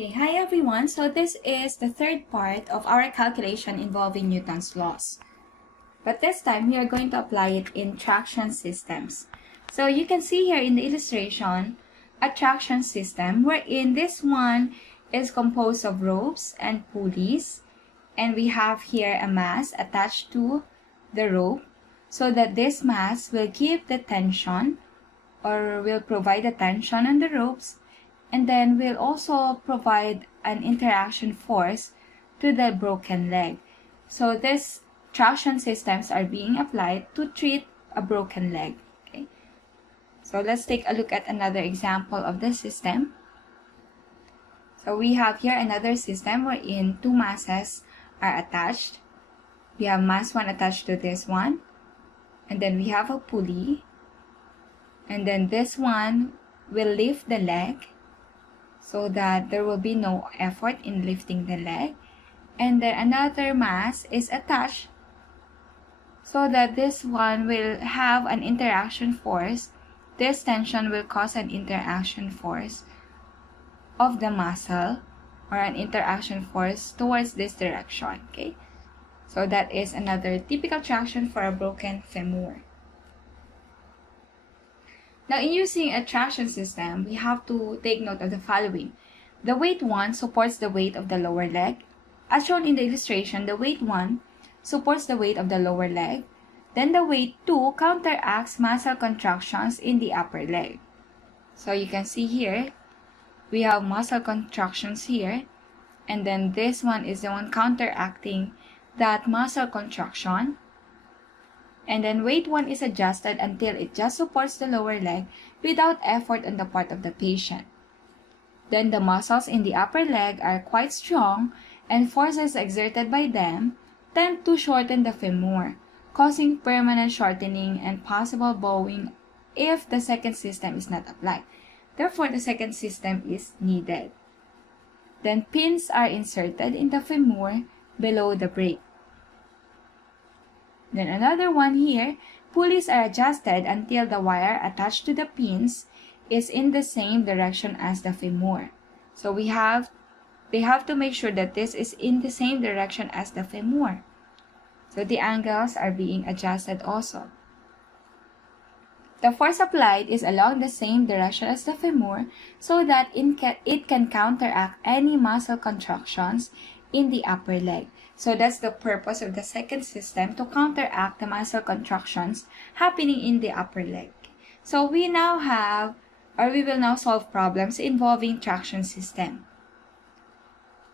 Okay, hi everyone. So this is the third part of our calculation involving Newton's laws. But this time we are going to apply it in traction systems. So you can see here in the illustration a traction system wherein this one is composed of ropes and pulleys, and we have here a mass attached to the rope so that this mass will give the tension or will provide the tension on the ropes, and then we'll also provide an interaction force to the broken leg. So these traction systems are being applied to treat a broken leg. Okay. So let's take a look at another example of this system. So we have here another system wherein two masses are attached. We have mass 1 attached to this one, and then we have a pulley, and then this one will lift the leg so that there will be no effort in lifting the leg, and then another mass is attached so that this one will have an interaction force. This tension will cause an interaction force of the muscle or an interaction force towards this direction. Okay, so that is another typical traction for a broken femur. Now, in using a traction system, we have to take note of the following. The weight 1 supports the weight of the lower leg. As shown in the illustration, the weight 1 supports the weight of the lower leg. Then the weight 2 counteracts muscle contractions in the upper leg. So you can see here, we have muscle contractions here, and then this one is the one counteracting that muscle contraction. And then weight 1 is adjusted until it just supports the lower leg without effort on the part of the patient. Then the muscles in the upper leg are quite strong, and forces exerted by them tend to shorten the femur, causing permanent shortening and possible bowing if the second system is not applied. Therefore, the second system is needed. Then pins are inserted in the femur below the break. Then another one here, pulleys are adjusted until the wire attached to the pins is in the same direction as the femur. So they have to make sure that this is in the same direction as the femur. So the angles are being adjusted also. The force applied is along the same direction as the femur so that it can counteract any muscle contractions in the upper leg. So that's the purpose of the second system, to counteract the muscle contractions happening in the upper leg. So we will now solve problems involving traction system.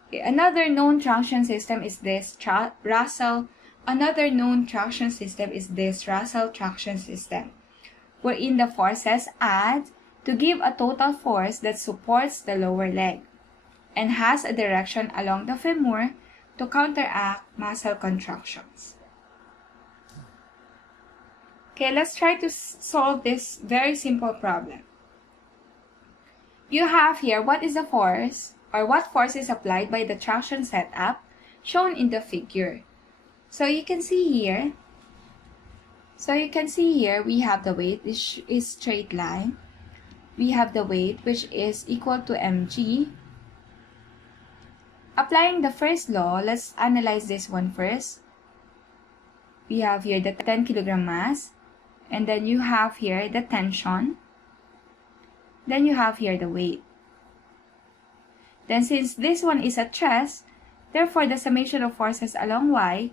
Okay, another known traction system is this Russell traction system, wherein the forces add to give a total force that supports the lower leg and has a direction along the femur to counteract muscle contractions. Okay, let's try to solve this very simple problem. You have here what is the force, or what force is applied by the traction setup shown in the figure. So you can see here we have the weight, which is straight line. We have the weight, which is equal to mg. Applying the first law, let's analyze this one first. We have here the 10 kilogram mass, and then you have here the tension. Then you have here the weight. Then since this one is at rest, therefore the summation of forces along y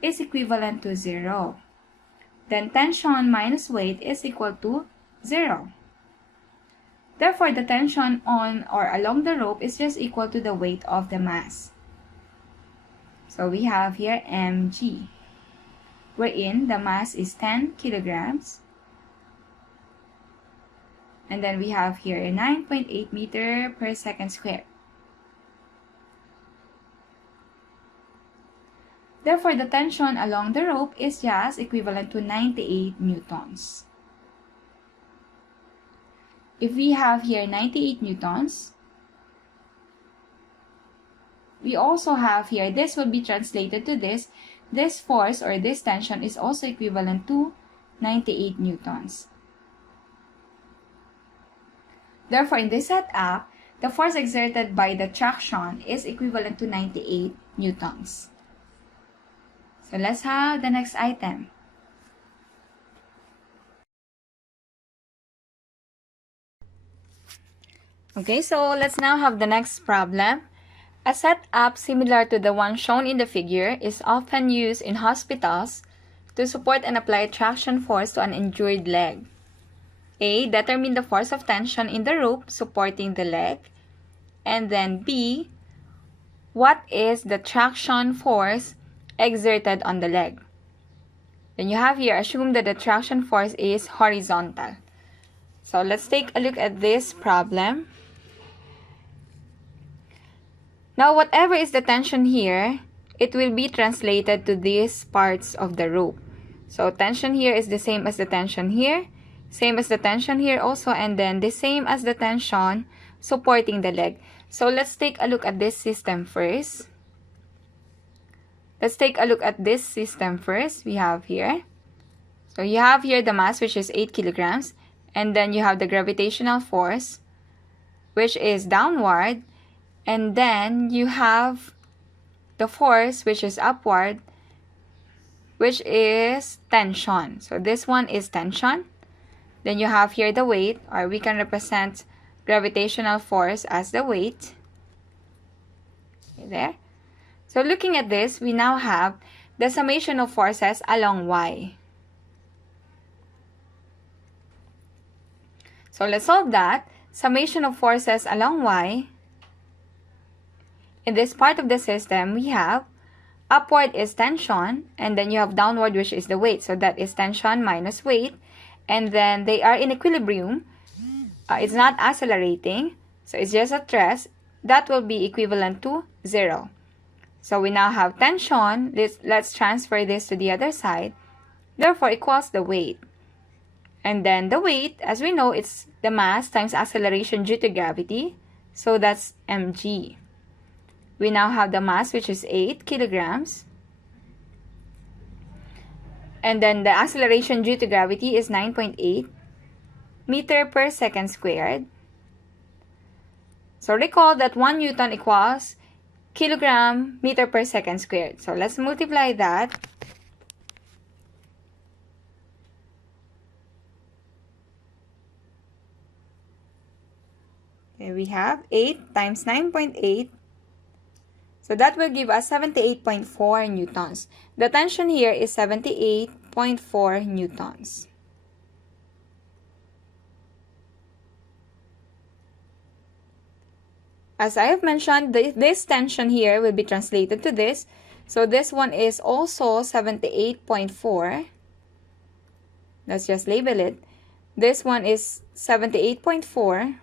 is equivalent to 0. Then tension minus weight is equal to 0. Therefore, the tension on or along the rope is just equal to the weight of the mass. So we have here mg, wherein the mass is 10 kilograms. And then we have here 9.8 meter per second squared. Therefore, the tension along the rope is just equivalent to 98 newtons. If we have here 98 newtons, we also have here, this will be translated to this. This force or this tension is also equivalent to 98 newtons. Therefore, in this setup, the force exerted by the traction is equivalent to 98 newtons. So let's have the next item. Okay, so let's now have the next problem. A setup similar to the one shown in the figure is often used in hospitals to support and apply traction force to an injured leg. A. Determine the force of tension in the rope supporting the leg. And then B. What is the traction force exerted on the leg? Then you have here, assume that the traction force is horizontal. So let's take a look at this problem. Now, whatever is the tension here, it will be translated to these parts of the rope. So tension here is the same as the tension here, same as the tension here also, and then the same as the tension supporting the leg. So let's take a look at this system first. Let's take a look at this system first. We have here. So you have here the mass, which is 8 kilograms. And then you have the gravitational force, which is downward. And then you have the force, which is upward, which is tension. So this one is tension. Then you have here the weight, or we can represent gravitational force as the weight. Okay, there. So looking at this, we now have the summation of forces along Y. So let's solve that. Summation of forces along Y. In this part of the system, we have upward is tension, and then you have downward, which is the weight. So that is tension minus weight. And then they are in equilibrium. It's not accelerating. So it's just at rest. That will be equivalent to 0. So we now have tension. Let's transfer this to the other side. Therefore, equals the weight. And then the weight, as we know, it's the mass times acceleration due to gravity. So that's mg. We now have the mass, which is 8 kilograms. And then the acceleration due to gravity is 9.8 meter per second squared. So recall that 1 Newton equals kilogram meter per second squared. So let's multiply that. Okay, we have 8 times 9.8. So that will give us 78.4 newtons. The tension here is 78.4 newtons. As I have mentioned, this tension here will be translated to this. So this one is also 78.4. Let's just label it. This one is 78.4.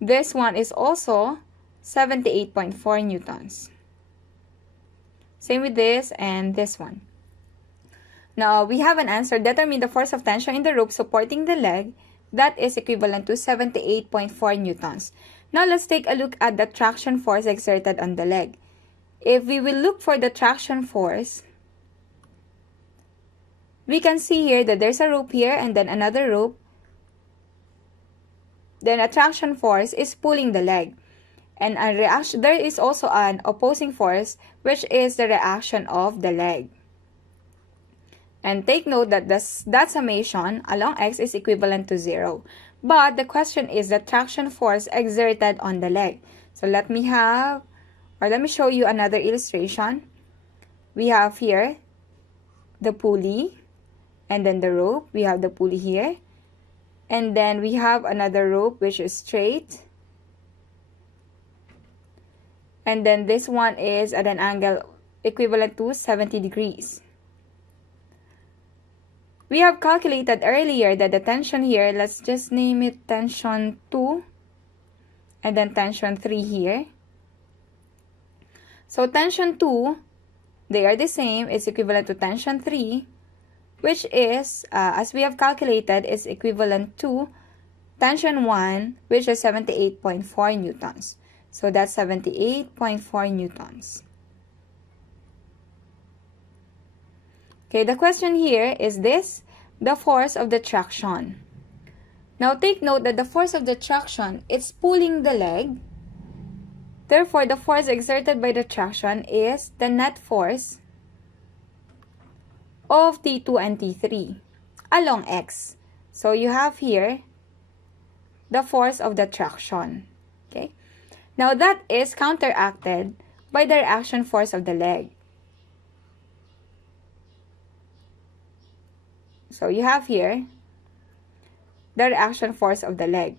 This one is also 78.4 newtons. Same with this and this one. Now, we have an answer. Determine the force of tension in the rope supporting the leg. That is equivalent to 78.4 newtons. Now, let's take a look at the traction force exerted on the leg. If we will look for the traction force, we can see here that there's a rope here and then another rope. Then a traction force is pulling the leg. And a reaction, there is also an opposing force, which is the reaction of the leg. And take note that that summation along x is equivalent to 0. But the question is the traction force exerted on the leg. So let me show you another illustration. We have here the pulley and then the rope. We have the pulley here. And then we have another rope which is straight. And then this one is at an angle equivalent to 70 degrees. We have calculated earlier that the tension here, let's just name it tension 2 and then tension 3 here. So tension 2, they are the same, it's equivalent to tension 3, which is, as we have calculated, is equivalent to tension 1, which is 78.4 newtons. So that's 78.4 newtons. Okay, the question here is this, the force of the traction. Now take note that the force of the traction is pulling the leg. Therefore, the force exerted by the traction is the net force of T2 and T3 along X. So you have here the force of the traction. Okay. Now that is counteracted by the reaction force of the leg. So you have here the reaction force of the leg.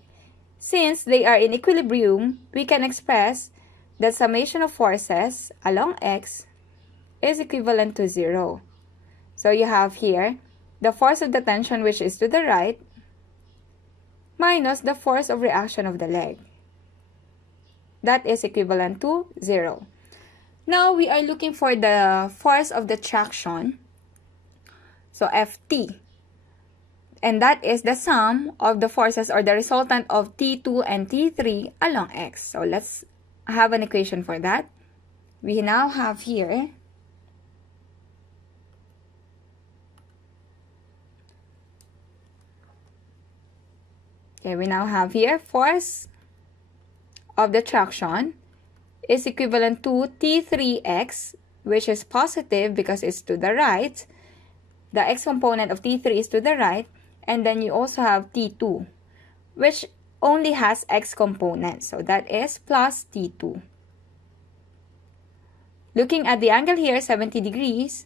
Since they are in equilibrium, we can express the summation of forces along X is equivalent to 0. So you have here the force of the tension, which is to the right, minus the force of reaction of the leg. That is equivalent to 0. Now we are looking for the force of the traction, so Ft. And that is the sum of the forces or the resultant of T2 and T3 along X. So let's have an equation for that. We now have here force of the traction is equivalent to T3x, which is positive because it's to the right. The x component of T3 is to the right. And then you also have T2, which only has x component. So that is plus T2. Looking at the angle here, 70 degrees,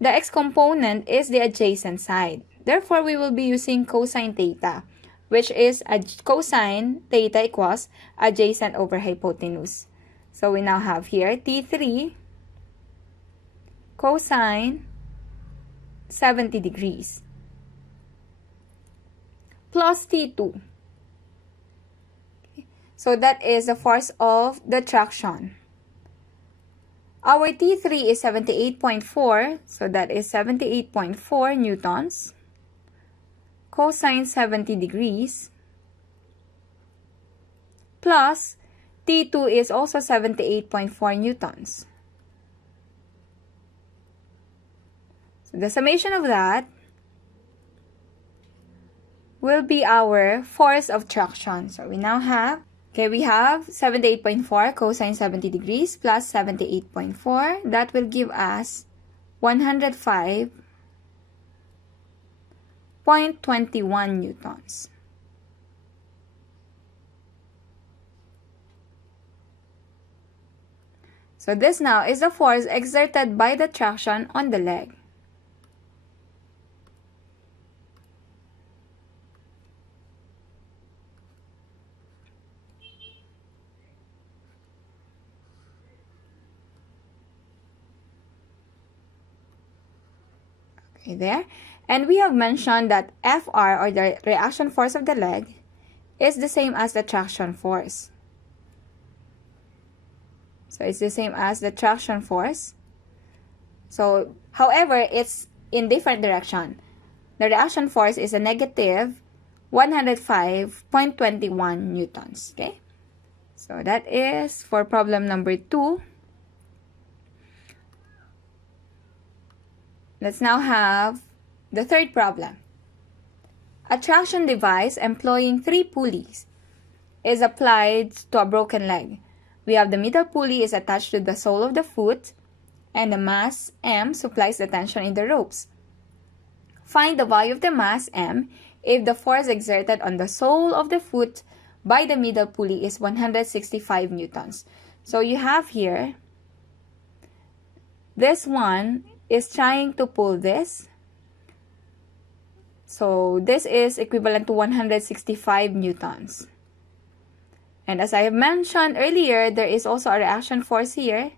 the x component is the adjacent side. Therefore, we will be using cosine theta, which is cosine theta equals adjacent over hypotenuse. So we now have here T3 cosine 70 degrees plus T2. So that is the force of the traction. Our T3 is 78.4, so that is 78.4 newtons cosine 70 degrees plus T2 is also 78.4 newtons. The summation of that will be our force of traction. So we now have, we have 78.4 cosine 70 degrees plus 78.4. That will give us 105.21 newtons. So this now is the force exerted by the traction on the leg. There, and we have mentioned that Fr, or the reaction force of the leg, is the same as the traction force. So it's the same as the traction force. So however, it's in different direction. The reaction force is a negative 105.21 newtons. Okay, so that is for problem number 2. Let's now have the third problem. A traction device employing 3 pulleys is applied to a broken leg. We have the middle pulley is attached to the sole of the foot, and the mass M supplies the tension in the ropes. Find the value of the mass M if the force exerted on the sole of the foot by the middle pulley is 165 newtons. So you have here, this one is trying to pull this. So this is equivalent to 165 newtons. And as I have mentioned earlier, there is also a reaction force here,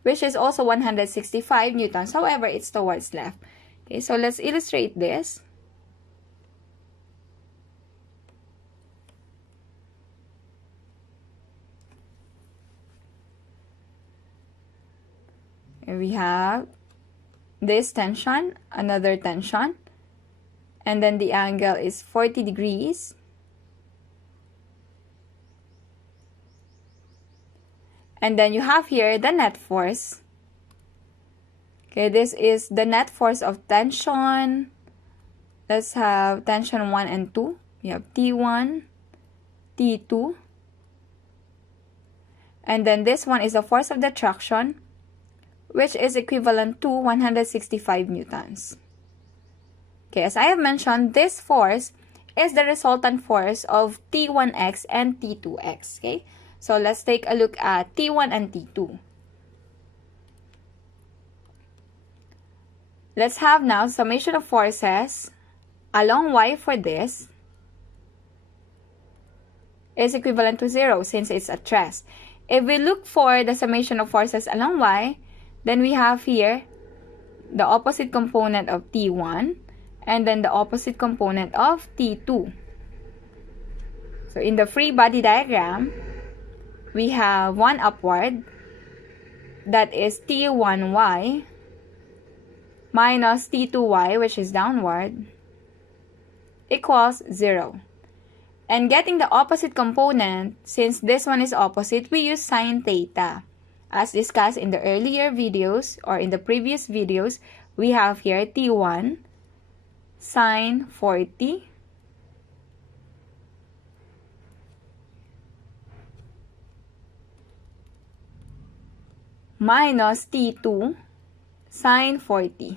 which is also 165 newtons. However, it's towards left. Okay, so let's illustrate this. Here we have this tension, another tension, and then the angle is 40 degrees. And then you have here the net force. Okay, this is the net force of tension let's have tension 1 and 2. We have T1, T2. And then this one is the force of the traction, which is equivalent to 165 newtons. Okay, as I have mentioned, this force is the resultant force of T1x and T2x. Okay, so let's take a look at T1 and T2. Let's have now summation of forces along y for this is equivalent to 0 since it's at rest. If we look for the summation of forces along y, then we have here the opposite component of T1 and then the opposite component of T2. So in the free body diagram, we have one upward, that is T1y, minus T2y, which is downward, equals 0. And getting the opposite component, since this one is opposite, we use sine theta. As discussed in the earlier videos or in the previous videos, we have here T1 sine 40 minus T2 sine 40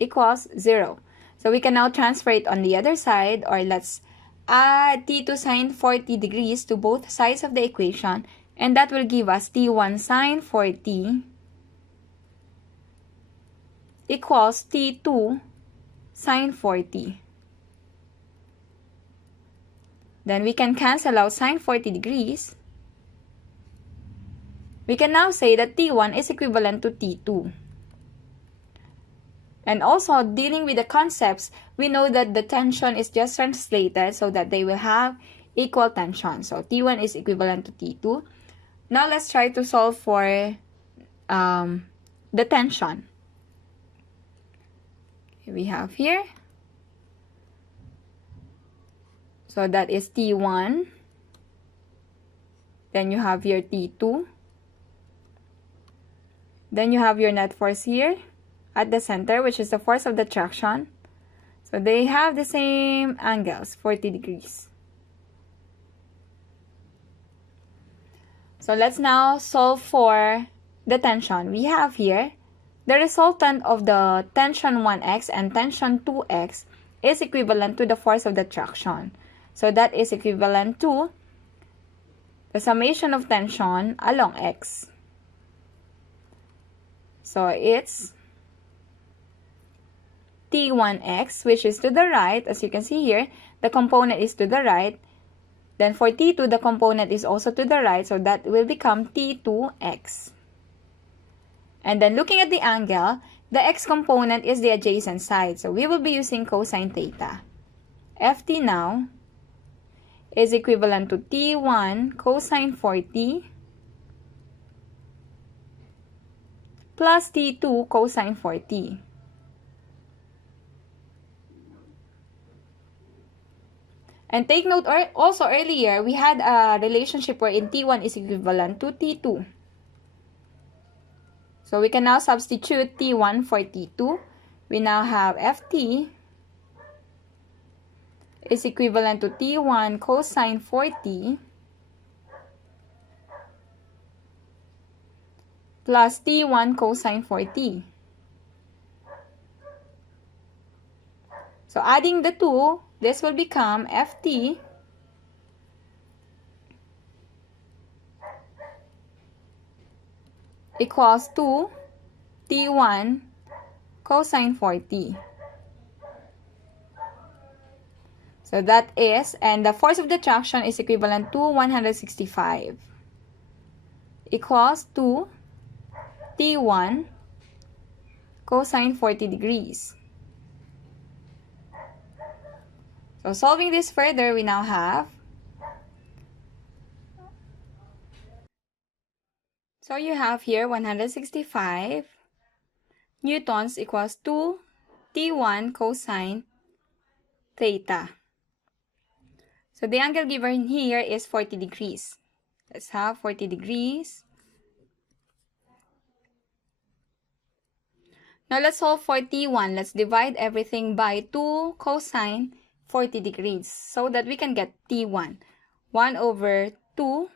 equals 0. So we can now transfer it on the other side, or let's add T2 sine 40 degrees to both sides of the equation, and that will give us T1 sine 40 equals T2 sine 40. Then we can cancel out sine 40 degrees. We can now say that T1 is equivalent to T2. And also, dealing with the concepts, we know that the tension is just translated so that they will have equal tension. So, T1 is equivalent to T2. Now, let's try to solve for the tension. We have here. So, that is T1. Then you have your T2. Then you have your net force here at the center, which is the force of the traction. So they have the same angles, 40 degrees. So let's now solve for the tension. We have here the resultant of the tension 1x and tension 2x is equivalent to the force of the traction. So that is equivalent to the summation of tension along x. So it's T1x, which is to the right. As you can see here, the component is to the right. Then for T2, the component is also to the right. So that will become T2x. And then looking at the angle, the x component is the adjacent side. So we will be using cosine theta. Ft now is equivalent to T1 cosine 40 plus T2 cosine 40. And take note, also earlier, we had a relationship wherein T1 is equivalent to T2. So we can now substitute T1 for T2. We now have Ft is equivalent to T1 cosine 40 plus T1 cosine 40. So adding the two, this will become Ft equals to T1 cosine 40. So that is, and the force of the traction is equivalent to 165 equals to T1 cosine 40 degrees. So solving this further, we now have, so you have here 165 newtons equals to T1 cosine theta. So the angle given here is 40 degrees. Let's have 40 degrees. Now let's solve for T1. Let's divide everything by 2 cosine 40 degrees so that we can get T1. 1 over 2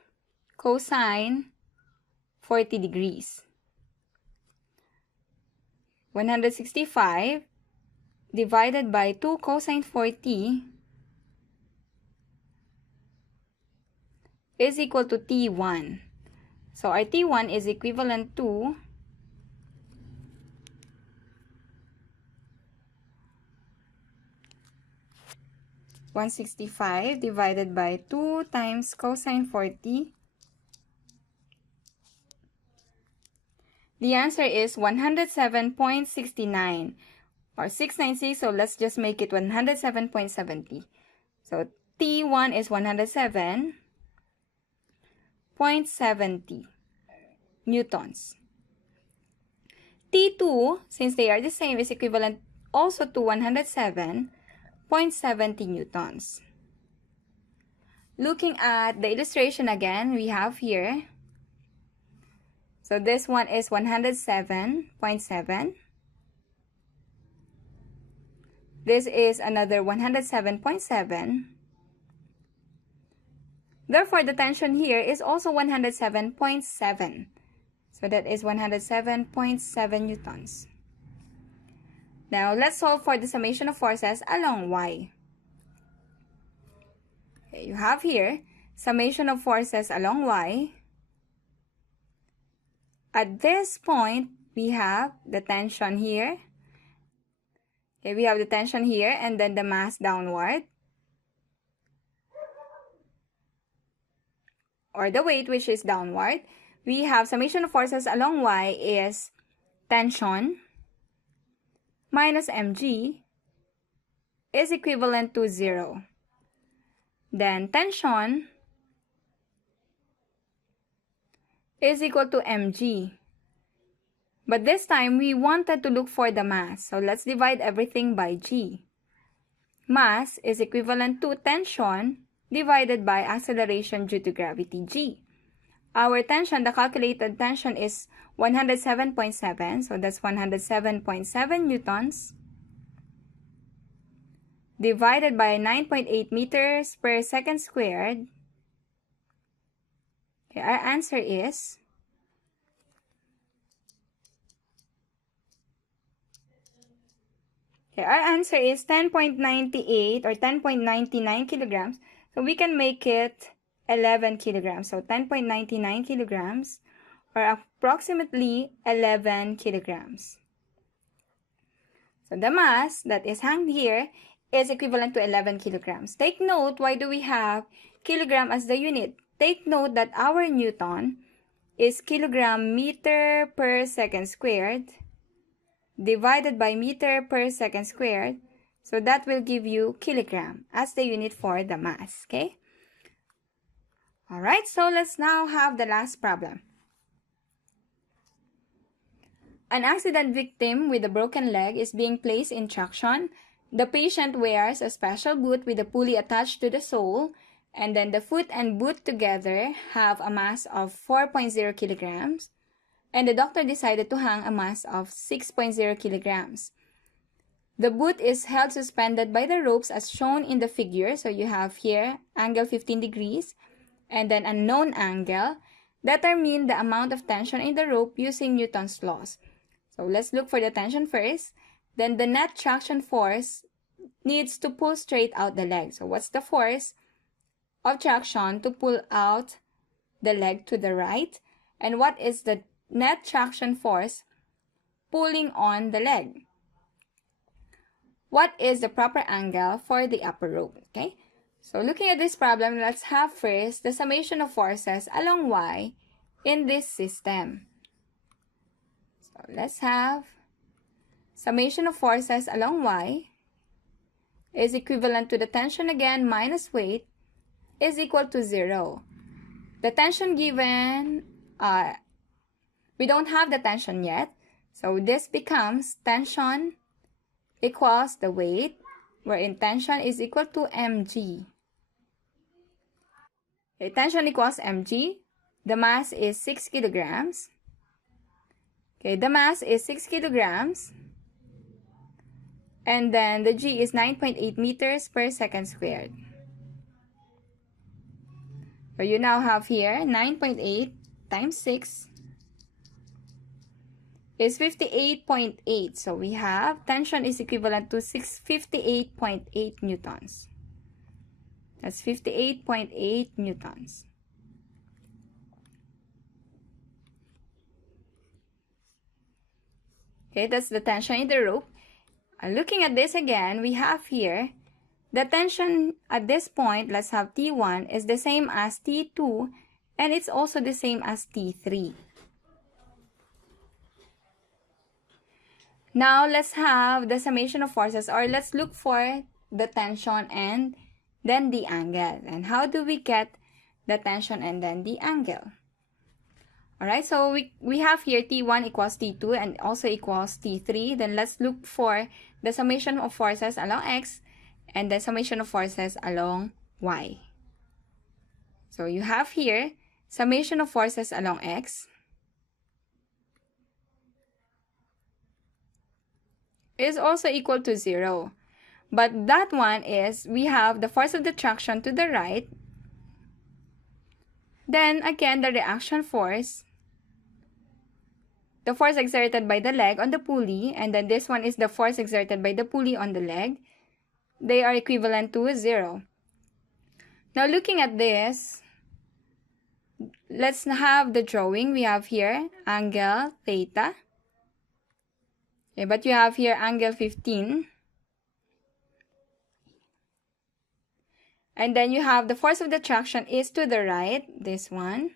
cosine 40 degrees. 165 divided by 2 cosine 40 is equal to T1. So our T1 is equivalent to 165 divided by 2 times cosine 40. The answer is 107.69 or 696, so let's just make it 107.70. So T1 is 107.70 newtons. T2, since they are the same, is equivalent also to 107.70 newtons. Looking at the illustration again, we have here. So this one is 107.7. This is another 107.7. Therefore, the tension here is also 107.7. So that is 107.7 newtons. Now, let's solve for the summation of forces along Y. Okay, you have here summation of forces along Y. At this point, we have the tension here. Okay, we have the tension here and then the mass downward. Or the weight which is downward. We have summation of forces along Y is tension minus mg is equivalent to 0. Then tension is equal to mg. But this time, we wanted to look for the mass. So let's divide everything by g. Mass is equivalent to tension divided by acceleration due to gravity, g. Our tension, the calculated tension is 107.7. So that's 107.7 newtons divided by 9.8 meters per second squared. Okay, our answer is 10.98 or 10.99 kilograms. So we can make it 11 kilograms. So 10.99 kilograms or approximately 11 kilograms. So the mass that is hanged here is equivalent to 11 kilograms. Take note, why do we have kilogram as the unit? Take note that our Newton is kilogram meter per second squared divided by meter per second squared. So that will give you kilogram as the unit for the mass, okay? Alright, so let's now have the last problem. An accident victim with a broken leg is being placed in traction. The patient wears a special boot with a pulley attached to the sole, and then the foot and boot together have a mass of 4.0 kilograms. And the doctor decided to hang a mass of 6.0 kilograms. The boot is held suspended by the ropes as shown in the figure. So you have here angle 15 degrees and then a known angle. Determine the amount of tension in the rope using Newton's laws. So let's look for the tension first. Then the net traction force needs to pull straight out the leg. So what's the force of traction to pull out the leg to the right? And what is the net traction force pulling on the leg? What is the proper angle for the upper rope? Okay, so looking at this problem, let's have first the summation of forces along Y in this system. So let's have summation of forces along Y is equivalent to the tension again minus weight is equal to 0. The tension given, we don't have the tension yet. So this becomes tension equals the weight, wherein tension is equal to mg. Okay, tension equals mg. The mass is 6 kilograms. Okay, the mass is 6 kilograms. And then the G is 9.8 meters per second squared. So you now have here 9.8 times 6 is 58.8. So we have tension is equivalent to 58.8 newtons. That's 58.8 newtons. Okay, that's the tension in the rope. Looking at this again, we have here the tension at this point, let's have T1, is the same as T2, and it's also the same as T3. Now, let's have the summation of forces, or let's look for the tension and then the angle. And how do we get the tension and then the angle? Alright, so we have here T1 equals T2 and also equals T3. Then let's look for the summation of forces along X and the summation of forces along Y. So you have here summation of forces along X is also equal to 0. But that one is, we have the force of the traction to the right. Then again, the reaction force, the force exerted by the leg on the pulley, and then this one is the force exerted by the pulley on the leg. They are equivalent to 0. Now looking at this, let's have the drawing. We have here angle theta. Okay, but you have here angle 15. And then you have the force of the traction is to the right, this one.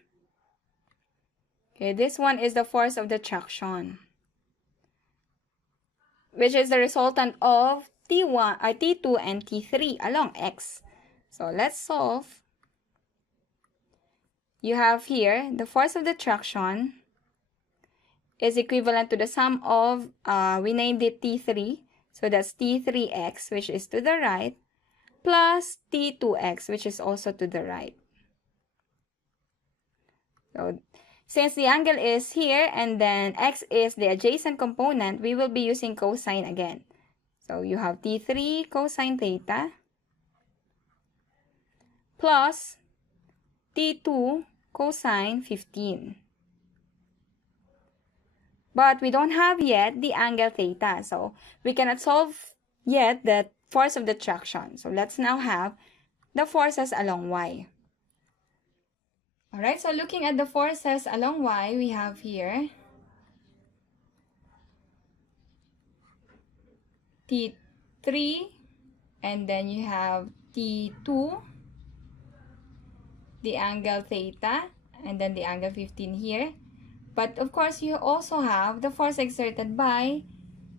Okay, this one is the force of the traction, which is the resultant of T1, T2 and T3 along X. So let's solve. You have here the force of the traction is equivalent to the sum of, we named it T3. So that's T3X, which is to the right, plus T2X, which is also to the right. So since the angle is here and then X is the adjacent component, we will be using cosine again. So you have T3 cosine theta plus T2 cosine 15. But we don't have yet the angle theta, so we cannot solve yet the force of the traction. So let's now have the forces along Y. Alright, so looking at the forces along Y, we have here T3, and then you have T2, the angle theta, and then the angle 15 here. But of course, you also have the force exerted by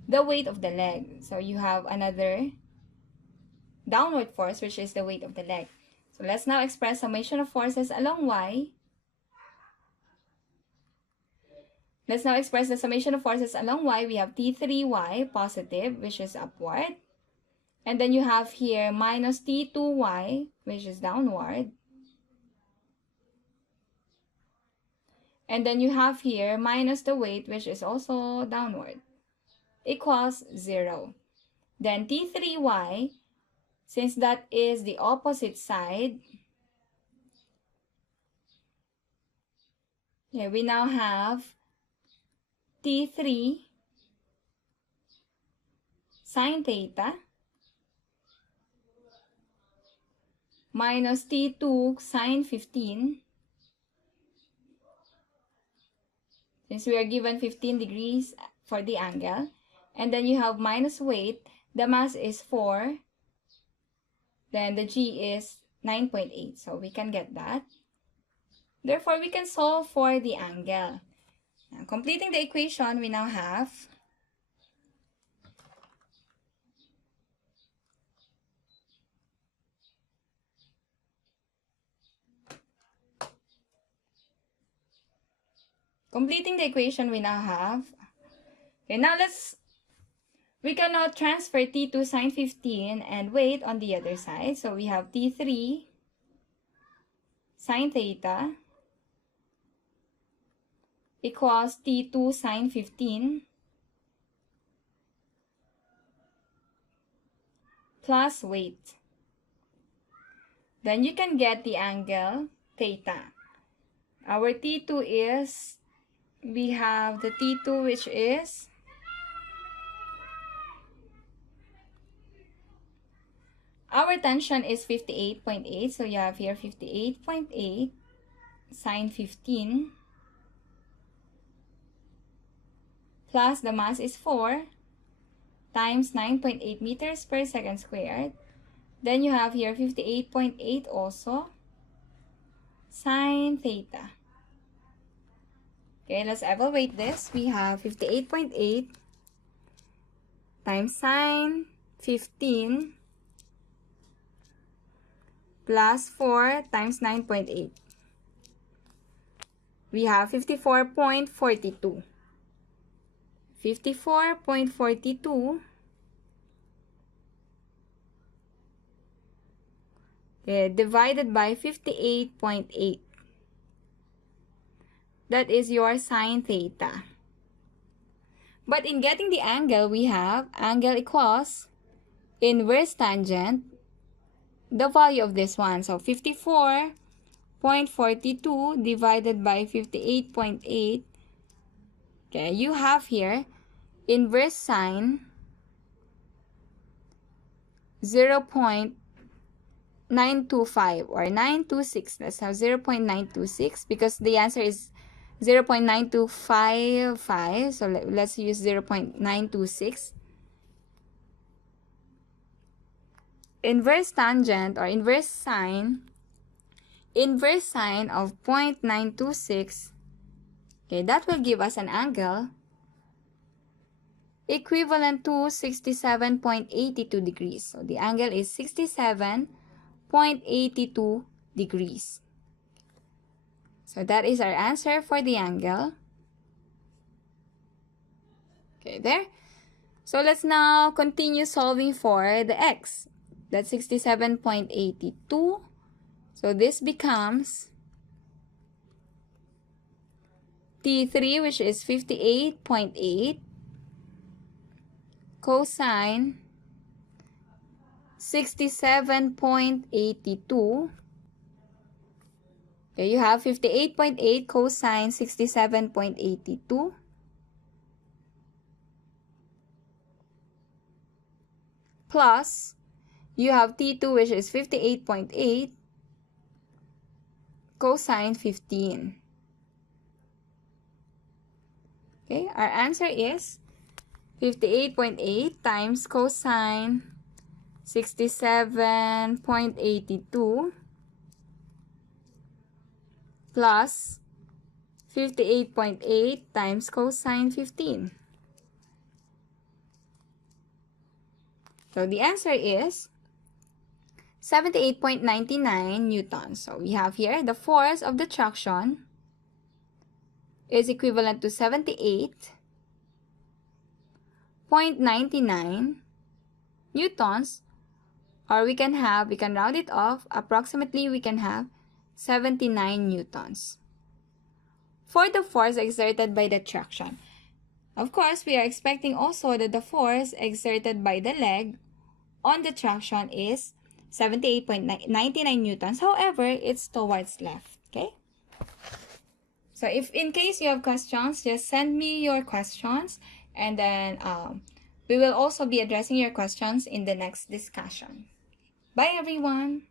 the weight of the leg. So you have another downward force, which is the weight of the leg. So let's now express summation of forces along Y. Let's now express the summation of forces along Y. We have T3Y positive, which is upward. And then you have here minus T2Y, which is downward. And then you have here minus the weight, which is also downward, equals 0. Then T3Y, since that is the opposite side, okay, we now have T3 sine theta minus T2 sine 15. Since we are given 15 degrees for the angle. And then you have minus weight. The mass is 4. Then the G is 9.8. So we can get that. Therefore, we can solve for the angle. Now, completing the equation, we now have okay, now we can now transfer T2 sine 15 and weight on the other side. So we have T3 sine theta equals T2 sine 15 plus weight. Then you can get the angle theta. Our T2 is, we have the T2 which is our tension is 58.8. So you have here 58.8 sine 15 plus the mass is 4 times 9.8 meters per second squared. Then you have here 58.8 also sine theta. Okay, let's evaluate this. We have 58.8 times sine 15 plus 4 times 9.8. We have 54.42. 54.42 divided by 58.8. That is your sine theta. But in getting the angle, we have angle equals inverse tangent, the value of this one. So 54.42 divided by 58.8. Okay, you have here inverse sine 0.925 or 926. Let's have 0.926 because the answer is 0.9255. So let's use 0.926. Inverse tangent or inverse sine of 0.926. Okay, that will give us an angle equivalent to 67.82 degrees. So the angle is 67.82 degrees. So that is our answer for the angle. Okay, there. So let's now continue solving for the x. That's 67.82. So this becomes T3, which is 58.8 cosine 67.82. Okay, you have 58.8 cosine 67.82 plus you have T2, which is 58.8 cosine 15. Okay, our answer is 58.8 times cosine 67.82 plus 58.8 times cosine 15. So the answer is 78.99 newtons. So we have here the force of the traction is equivalent to 78.99 newtons, or we can round it off, approximately we can have 79 newtons for the force exerted by the traction. Of course, we are expecting also that the force exerted by the leg on the traction is 78.99 newtons. However, it's towards left. Okay? So if in case you have questions, just send me your questions, and then we will also be addressing your questions in the next discussion. Bye everyone!